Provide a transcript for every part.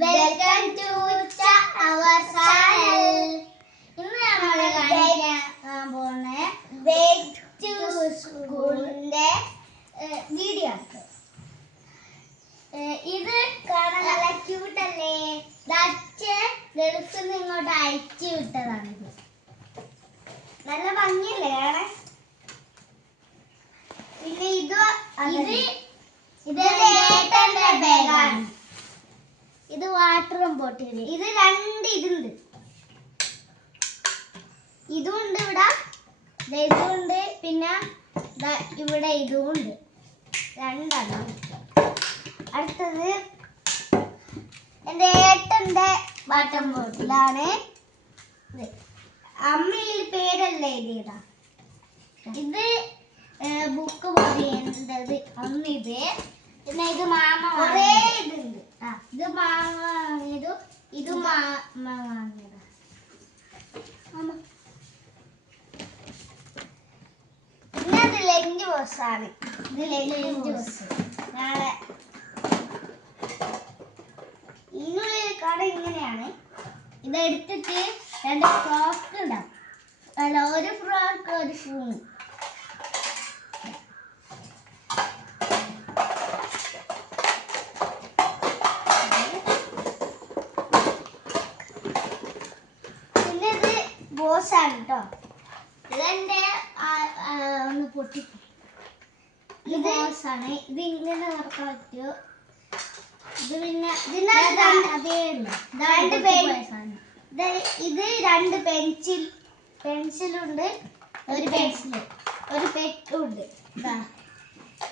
Welcome to our channel. ഇന്ന് നമ്മൾ കാണിക്കാൻ പോകുന്ന ബാക്ക് ടു സ്കൂളിന്റെ വീഡിയോ ആണ്. ഇത് കാണാൻ നല്ല ക്യൂട്ട് അല്ലേ? ഗൾഫിൽ നിന്ന് ഇങ്ങോട്ട് അയച്ചു വിട്ടതാണ്. നല്ല ഭംഗിയല്ലേ കാണാൻ? പിന്നെ ഇത് ഏട്ടന്റെ ബാഗാണ്. ഇത് വാട്ടർ ബോട്ടിൽ. ഇത് രണ്ട് ഇതുണ്ട്. ഇതുണ്ട് ഇവിടെ, ഇതുണ്ട്, പിന്നെ ഇവിടെ ഇതുമുണ്ട്. രണ്ടാണ്. അടുത്തത് എൻ്റെ ഏട്ടന്റെ വാട്ടർ ബോട്ടിലാണ്. അമ്മയിൽ പേരല്ലേ എഴുതിയതാ. ഇത് ബുക്ക് പോലെയുണ്ടത്. ഒന്നിത്, പിന്നെ ഇത് മാമ കുറേ ഇതുണ്ട്. ഇത് മാമ വാങ്ങിയതു, ഇത് മാമ വാങ്ങിയതാ. പിന്നെ അത് ലഞ്ച് ബോക്സാണ്. ഇത് ലഞ്ച് ബോക്സ്. നാളെ ഇതിനുള്ളിൽ കട ഇങ്ങനെയാണ്. ഇതെടുത്തിട്ട് രണ്ട് ഫ്രോക്ക് ഉണ്ടാവും. അല്ല, ഒരു ഫ്രോക്ക്, ഒരു ഷൂണ്. പിന്നെ ഇത് ബോസാണ് കേട്ടോ. ഇതെന്റെ ഒന്ന് പൊട്ടി. ഇത് ബോസാണ്. ഇത് ഇങ്ങനെ നടക്കാൻ പറ്റുമോ? ഇത് പിന്നെ അതേ ഉള്ളു. ഇത് രണ്ട് പെൻസിലുണ്ട്, ഒരു പെൻസില്, ഒരു പെറ്റുണ്ട്.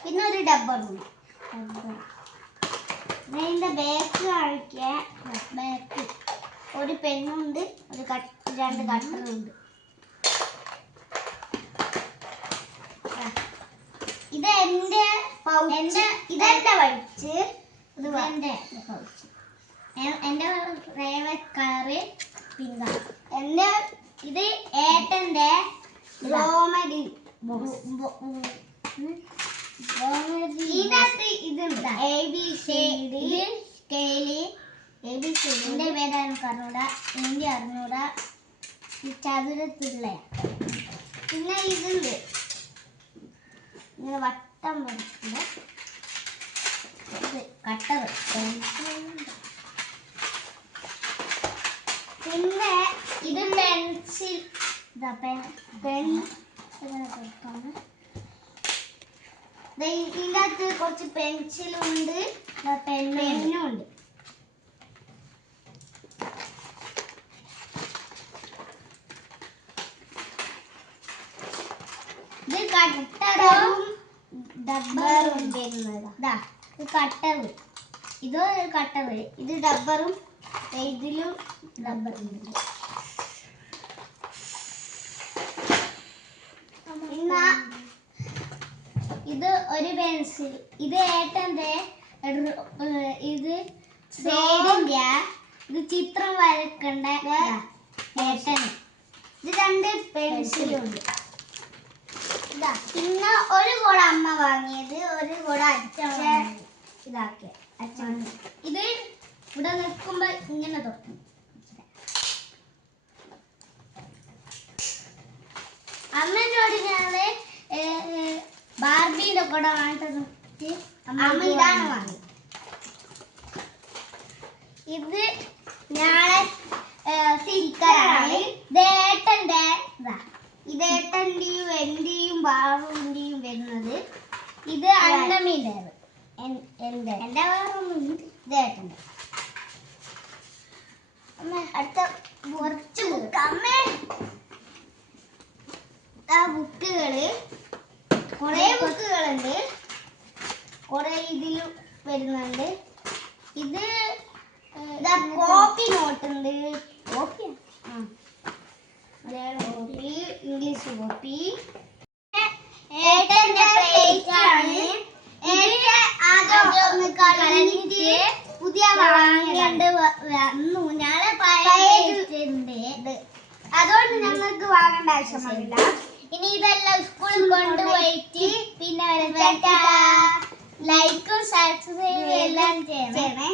പിന്നെ ഒരു ഡബ്ബറുണ്ട്. ഇതിന്റെ ബാക്ക് കാണിക്കാൻ. ബാക്ക് ഒരു പെണ്ണുണ്ട്, രണ്ട് കട്ടറുണ്ട്. ഇതെന്റെ ഇതെന്റെ വഴിച്ച്. എന്റെ റേവറ്റ് കളറ് പിങ്ക. എന്റെ ഇത് ഏട്ടന്റെ റോമഡി. ഇതിനകത്ത് ഇതുണ്ട് ABCD സ്കെയില്. ABCD എന്റെ പേരാണ് അറിഞ്ഞൂടാ, എന്റെ അറിഞ്ഞൂടാ. ഈ ചതുരത്തിലുള്ള. പിന്നെ ഇതുണ്ട് ഇങ്ങനെ വട്ടം വരച്ചിട്ടുണ്ട്. കട്ടർ. പിന്നെ ഇത് പെൻസിൽ. ഇതിനകത്ത് കുറച്ച് പെൻസിലുണ്ട്, പെന്നുണ്ട്. ഇത് കട്ടറും ഡബ്ബറും വരുന്നതാ. ഇത് കട്ടറ്, ഇതൊരു കട്ടറ്. ഇത് ഡബ്ബറും, ഇതിലും ഡബ്ബറും. പിന്നെ ഇത് ഒരു പെൻസിൽ. ഇത് ഏട്ടന്റെ. ഇത് സൈഡിന്റെ. ഇത് ചിത്രം വരക്കണ്ട ഏട്ടന്. ഇത് രണ്ട് പെൻസിലുണ്ട്. പിന്നെ ഒരു കൂടെ അമ്മ വാങ്ങിയത്, ഒരു കൂടെ അച്ഛൻ ഇതാക്കിയ അച്ഛൻ. ഇത് ഇവിടെ നിൽക്കുമ്പോ ഇങ്ങനെ തൊട്ടു. അമ്മനോട് ഞാന് ബാർബിയുടെ കൂടെ വാങ്ങിട്ട് അമ്മ ഇതാണ് വാങ്ങി. ഇത് ഞാളെ സ്റ്റിക്കറാണ്. ഇതേട്ടന്റെ. ഇതേട്ടന്റെയും എന്റെയും ബാബുവിന്റെയും വരുന്നത്. ഇത് അണ്ണമ്മീൻ്റെ. എന്റെ വേറൊന്നും. ഇതേട്ടന്റെ. അടുത്ത കുറച്ച് ബുക്ക്. അമ്മേ ബുക്കുകള് കുറെ ബുക്കുകളുണ്ട്. കുറെ ഇതിലും വരുന്നുണ്ട്. ഇത് കോപ്പി നോട്ടുണ്ട്. Copy English copy. ഏട്ടന്റെ പ്ലേറ്റാണ്. ഒന്ന് കളഞ്ഞിട്ട് പുതിയ വാങ്ങിണ്ട് വന്നു. ഞാളെ പഴയുണ്ട്. അതുകൊണ്ട് ഞങ്ങൾക്ക് വാങ്ങേണ്ട ആവശ്യം വന്നില്ല. ഇനി ഇതെല്ലാം സ്കൂളിൽ കൊണ്ടുപോയിട്ട് പിന്നെ ലൈക്കും സബ്സ്ക്രൈബും എല്ലാം ചെയ്യണേ.